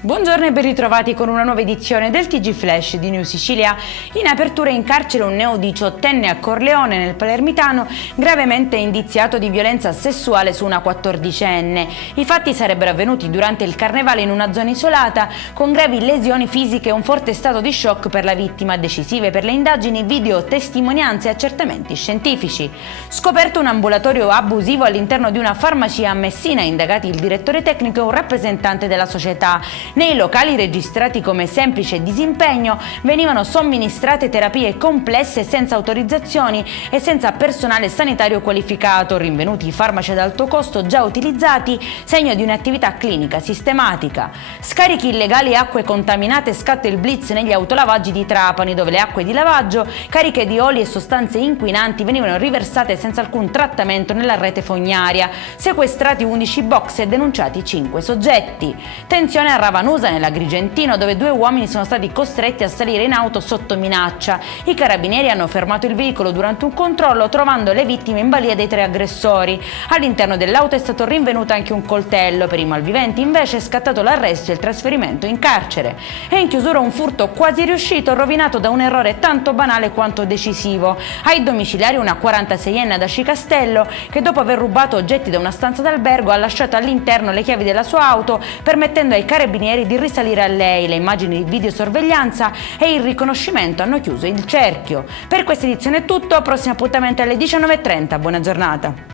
Buongiorno e ben ritrovati con una nuova edizione del TG Flash di New Sicilia. In apertura in carcere un neo 18enne a Corleone nel Palermitano gravemente indiziato di violenza sessuale su una 14enne. I fatti sarebbero avvenuti durante il carnevale in una zona isolata con gravi lesioni fisiche e un forte stato di shock per la vittima, decisive per le indagini, video, testimonianze e accertamenti scientifici. Scoperto un ambulatorio abusivo all'interno di una farmacia a Messina, indagati il direttore tecnico e un rappresentante della società. Nei locali registrati come semplice disimpegno venivano somministrate terapie complesse senza autorizzazioni e senza personale sanitario qualificato, rinvenuti farmaci ad alto costo già utilizzati, segno di un'attività clinica sistematica. Scarichi illegali e acque contaminate, scatta il blitz negli autolavaggi di Trapani, dove le acque di lavaggio cariche di oli e sostanze inquinanti venivano riversate senza alcun trattamento nella rete fognaria. Sequestrati 11 box e denunciati 5 soggetti. Tensione a Ravanusa, nell'Agrigentino, dove 2 uomini sono stati costretti a salire in auto sotto minaccia. I carabinieri hanno fermato il veicolo durante un controllo, trovando le vittime in balia dei 3 aggressori. All'interno dell'auto è stato rinvenuto anche un coltello. Per i malviventi invece è scattato l'arresto e il trasferimento in carcere. E in chiusura un furto quasi riuscito, rovinato da un errore tanto banale quanto decisivo. Ai domiciliari una 46enne ad Acicastello che, dopo aver rubato oggetti da una stanza d'albergo, ha lasciato all'interno le chiavi della sua auto, permettendo ai carabinieri di risalire a lei. Le immagini di videosorveglianza e il riconoscimento hanno chiuso il cerchio. Per questa edizione è tutto, prossimo appuntamento alle 19:30. Buona giornata.